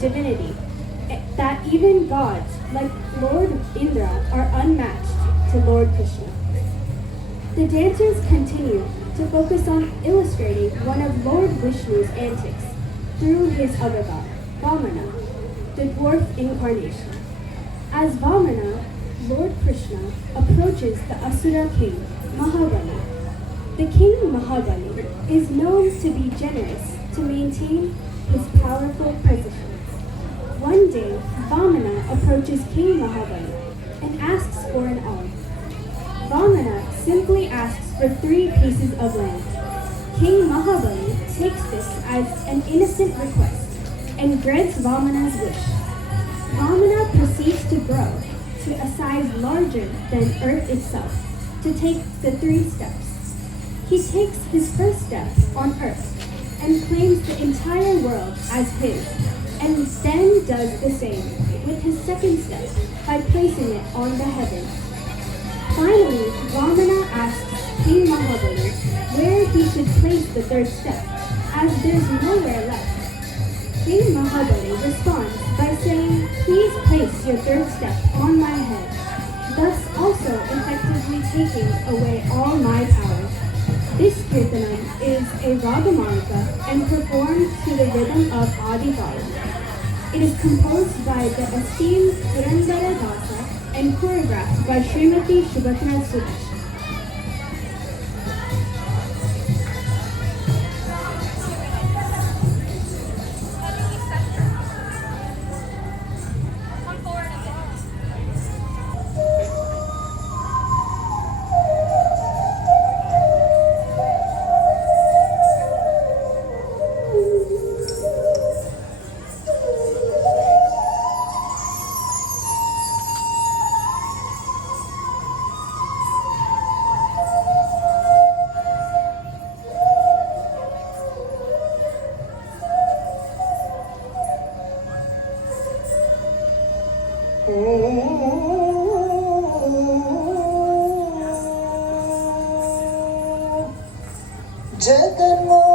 divinity, that even gods like Lord Indra are unmatched to Lord Krishna. The dancers continue to focus on illustrating one of Lord Vishnu's antics through his other god, Vamana, the dwarf incarnation. As Vamana, Lord Krishna approaches the Asura king, Mahabali. The king Mahabali is known to be generous to maintain his powerful position. One day, Vamana approaches King Mahabali and asks for an alms. Vamana simply asks for 3 pieces of land. King Mahabali takes this as an innocent request and grants Vamana's wish. Vamana proceeds to grow to a size larger than Earth itself to take the 3 steps. He takes his first step on Earth and claims the entire world as his, and then does the same with his second step by placing it on the heavens. Finally, Vamana asks King Mahabali where he should place the 3rd step, as there's nowhere left. King Mahabali responds by saying, "Please place your 3rd step on my head," thus also effectively taking away all my power. This kirtanam is a ragamarika and performed to the rhythm of Adi Tala. It is composed by the esteemed Purandara Dasa and choreographed by Srimati Shubhatna Suresh. Jagannath